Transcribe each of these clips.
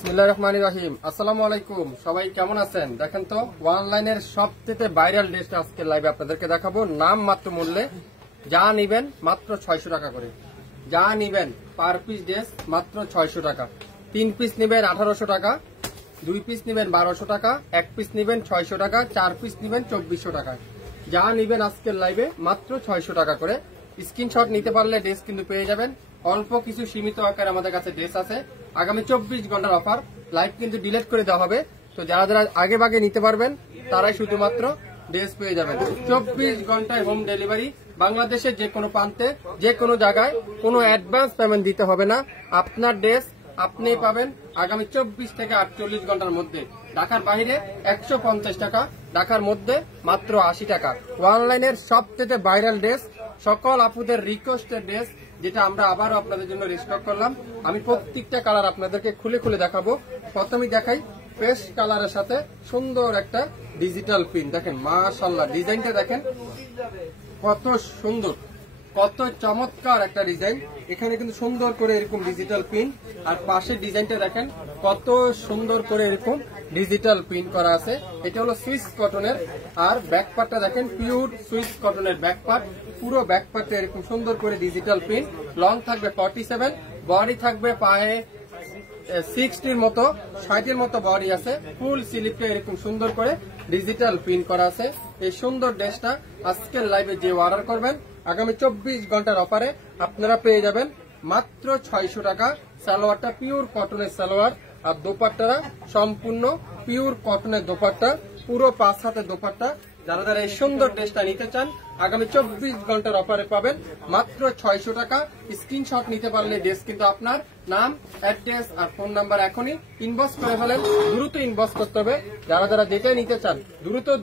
বিসমিল্লাহির রহমানির রহিম। আসসালামু আলাইকুম, সবাই কেমন আছেন? দেখেন তো অনলাইনের সবথেকে ভাইরাল ড্রেসটা আজকে লাইভে আপনাদেরকে দেখাবো। নাম মাত্র মূল্যে যা নিবেন মাত্র 600 টাকা করে। যা নিবেন পার পিস ড্রেস মাত্র 600 টাকা। 3 পিস নিবেন 1800 টাকা, 2 পিস নিবেন 1200 টাকা, 1 পিস নিবেন 600 টাকা, 4 পিস নিবেন 2400 টাকা। যা নিবেন আজকের লাইভে মাত্র 600 টাকা করে। স্ক্রিনশট নিতে পারলে ড্রেস কিন্তু পেয়ে যাবেন। অল্প কিছু সীমিত আকারে আমাদের কাছে ড্রেস আছে। আগামী 24 ঘন্টার অফার, লাইভ কিন্তু ডিলিট করে দেওয়া হবে। তো যারা যারা আগে ভাগে নিতে পারবেন তারাই শুধুমাত্র ড্রেস পেয়ে যাবেন। 24 ঘন্টায় হোম ডেলিভারি, বাংলাদেশের যে কোনো প্রান্তে যে কোনো জায়গায়, কোনো অ্যাডভান্স পেমেন্ট দিতে হবে না। আপনার ড্রেস আপনি পাবেন আগামী 24 থেকে 48 ঘন্টার মধ্যে। ঢাকার বাইরে 150 টাকা, ঢাকার মধ্যে মাত্র 80 টাকা। অনলাইনের সবথেকে ভাইরাল ড্রেস, সকল আপুদের রিকোয়েস্টের ড্রেস, যেটা আমরা আবারও আপনাদের জন্য রিস্টক করলাম। আমি প্রত্যেকটা কালার আপনাদেরকে খুলে খুলে দেখাবো। প্রথমেই দেখাই পেস্ট কালারের সাথে সুন্দর একটা ডিজিটাল প্রিন্ট। দেখেন মাশাআল্লাহ, ডিজাইনটা দেখেন কত সুন্দর, কত চমৎকার একটা ডিজাইন। এখানে কিন্তু সুন্দর করে এরকম ডিজিটাল প্রিন্ট, আর পাশের ডিজাইনটা দেখেন কত সুন্দর করে এরকম ডিজিটাল প্রিন্ট করা আছে। এটা হলো সুইস কটনের, আর ব্যাক পার্টটা দেখেন পিওর সুইস কটনের ব্যাক পার্ট। পুরো ব্যাক পার্টে এরকম সুন্দর করে ডিজিটাল প্রিন্ট। লং থাকবে 47, বডি থাকবে পায়ে 60 মতো, 60 মতো বডি আছে। ফুল স্লিপে এরকম সুন্দর করে ডিজিটাল প্রিন্ট করা আছে। এই সুন্দর ড্রেসটা আজকের লাইভে যে অর্ডার করবেন আগামী 24 ঘন্টার অফারে আপনারা পেয়ে যাবেন মাত্র 600 টাকা। সালোয়ারটা পিওর কটনের সালোয়ার, আর দোপাট্টারা সম্পূর্ণ পিওর কটনের দোপাট্টা, পুরো 5 হাতের দোপাট্টা। যারা যারা এই সুন্দর ড্রেসটা নিতে চান আগামী 24 ঘন্টার অফারে পাবেন মাত্র 600 টাকা। স্ক্রিনশট নিতে পারলে ড্রেস কিন্তু আপনার নাম, অ্যাড্রেস আর ফোন নাম্বার এখনই ইনবক্স করে ফেলেন। দ্রুত ইনবক্স করতে হবে। যারা যারা যেটাই নিতে চান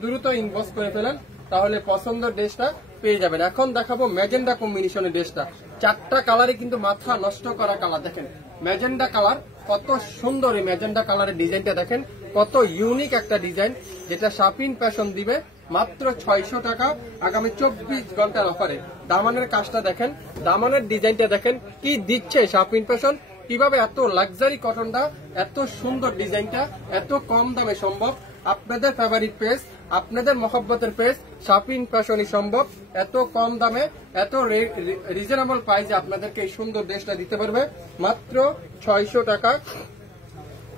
দ্রুত ইনবক্স করে ফেলেন, তাহলে পছন্দের ড্রেসটা পেয়ে যাবেন। এখন দেখাবো ম্যাজেন্ডা কম্বিনেশনের ড্রেসটা। 4টা কালারই কিন্তু মাথা নষ্ট করা কালার। দেখেন ম্যাজেন্ডা কালার, কত সুন্দর এই ম্যাজেন্ডা কালারের ডিজাইনটা দেখেন, কত ইউনিক একটা ডিজাইন, যেটা শাপিন ফ্যাশন দিবে মাত্র 600 টাকা আগামী 24 ঘন্টার অফারে। দামানের কাজটা দেখেন, দামানের ডিজাইনটা দেখেন কি দিচ্ছে শাপিন ফ্যাশন। কিভাবে এত লাক্সারি কটনটা, এত সুন্দর ডিজাইনটা এত কম দামে সম্ভব। আপনাদের ফেভারিট পেজ, আপনাদের মহব্বতের পেজ শাপিন ফ্যাশনই সম্ভব। এত কম দামে, এত রিজনেবল প্রাইসে আপনাদেরকে এই সুন্দর ড্রেসটা দিতে পারবে মাত্র 600 টাকা।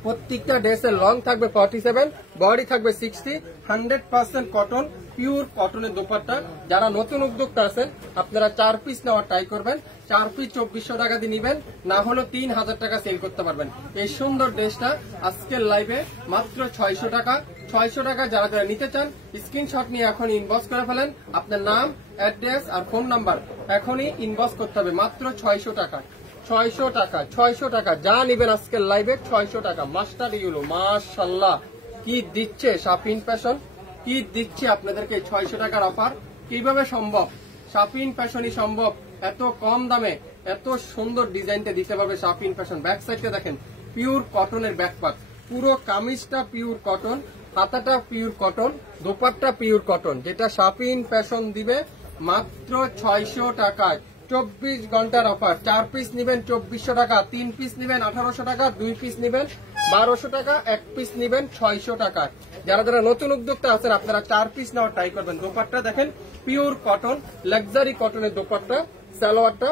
প্রত্যেকটা ড্রেসের লং থাকবে 47, বডি থাকবে 60, 100% কটন, পিওর কটনের দোপাট্টা। যারা নতুন উদ্যোক্তা আছেন আপনারা 4 পিস নেওয়ার ট্রাই করবেন। 4 পিস 2400 টাকা দিয়ে নিবেন, না হলে 3000 টাকা সেল করতে পারবেন। এই সুন্দর ড্রেসটা আজকের লাইভে মাত্র 600 টাকা। 600 টাকা যারা যারা নিতে চান স্ক্রিনশট নিয়ে এখন ইনবক্স করে ফেলেন। আপনার নাম, অ্যাড্রেস আর ফোন নাম্বার এখনই ইনবক্স করতে হবে মাত্র 600 টাকা। 600 টাকা, 600 টাকা যা নিবেন আজকের লাইভে 600 টাকা। মাস্টার ইউলো মাশাআল্লাহ, কি দিচ্ছে শাপিন ফ্যাশন, কি দিচ্ছে আপনাদেরকে 600 টাকার অফার। কিভাবে সম্ভব? শাপিন ফ্যাশনই সম্ভব। এত কম দামে এত সুন্দর ডিজাইনটা দিতে পারবে শাপিন ফ্যাশন। ব্যাক সাইডটা দেখেন পিওর কটনের ব্যাক পার্ট, পুরো কামিজটা পিওর কটন, হাতাটা pure cotton, dupatta pure cotton, যেটা শাপিন ফ্যাশন দিবে মাত্র 600 টাকায়। 24 ঘন্টার অফার। 4 পিস নিবেন 2400 টাকা, 3 পিস নিবেন 1800 টাকা, 2 পিস নিবেন 1200 টাকা, 1 পিস নিবেন 600 টাকা। যারা যারা নতুন উদ্যোক্তা আছেন আপনারা 4 পিস নেওয়ার ট্রাই করবেন। দোপাট্টা দেখেন পিওর কটন, লাক্সারি কটনের দোপাট্টা। সালোয়ারটা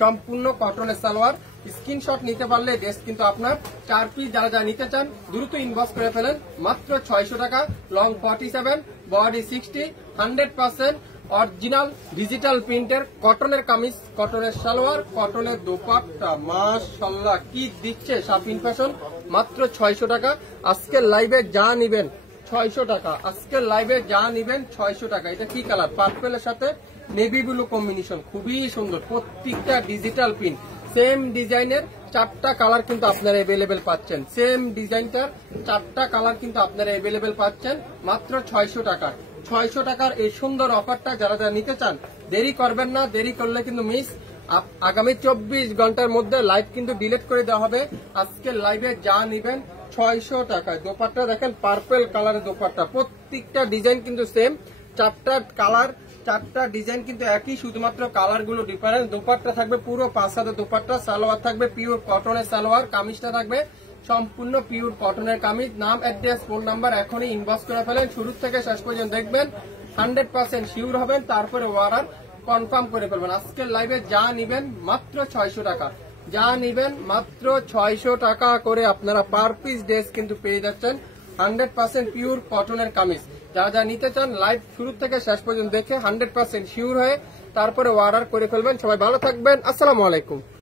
সম্পূর্ণ কটনের সালোয়ার। স্ক্রিনশট নিতে পারলে ড্রেস কিন্তু আপনার। 4 পিস যারা যারা নিতে চান দ্রুত ইনবক্স করে ফেলেন মাত্র 600 টাকা। লং 47, বডি 60, 100% অরিজিনাল ডিজিটাল প্রিন্টের কটনের কামিজ, কটনের সালোয়ার, কটনের দোপাট্টা। মাশাআল্লাহ, কি দিচ্ছে শাপিন ফ্যাশন মাত্র 600 টাকা। আজকের লাইভে যা নিবেন 600 টাকা। আজকের লাইভে যা নিবেন 600 টাকা। এটা কি কালার? পার্পেলের সাথে নেভি ব্লু কম্বিনেশন, খুবই সুন্দর। প্রত্যেকটা ডিজিটাল প্রিন্ট, সেম ডিজাইনের 4টা কালার কিন্তু আপনারা অ্যাভেলেবেল পাচ্ছেন। সেম ডিজাইনটার 4টা কালার কিন্তু আপনারা অ্যাভেলেবেল পাচ্ছেন মাত্র 600 টাকা। 600 টাকার এই সুন্দর অফারটা যারা যারা নিতে চান দেরি করবেন না, দেরি করলে কিন্তু মিস। আগামী 24 ঘন্টার মধ্যে লাইভ কিন্তু ডিলিট করে দেওয়া হবে। আজকের লাইভে যা নিবেন 600 টাকায়। দোপাট্টা দেখেন পার্পল কালারের দোপাট্টা, প্রত্যেকটা ডিজাইন কিন্তু সেম। 4টা কালার, 4টা ডিজাইন কিন্তু একই, শুধুমাত্র কালার গুলো ডিফারেন্ট। দোপাট্টা থাকবে পুরো 5 হাতের দোপাট্টা, সালোয়ার থাকবে পিওর কটনের সালোয়ার, কামিজটা থাকবে সম্পূর্ণ পিওর কটনের কামিজ। নাম, অ্যাড্রেস, ফোন নাম্বার এখনই ইনবক্স করে ফেলেন। শুরু থেকে শেষ পর্যন্ত দেখবেন, 100% শিওর হবেন, তারপরে অর্ডার কনফার্ম করে ফেলবেন। আজকের লাইভে যা নিবেন মাত্র 600 টাকা, যা নিবেন মাত্র 600 টাকা করে আপনারা পার পিস ড্রেস কিন্তু পেয়ে যাচ্ছেন। 100% পিওর কটনের কামিজ। যা যা নিতে চান লাইভ শুরু থেকে শেষ পর্যন্ত দেখে 100% শিওর হয়ে তারপরে অর্ডার করে ফেলবেন। সবাই ভালো থাকবেন, আসসালামু আলাইকুম।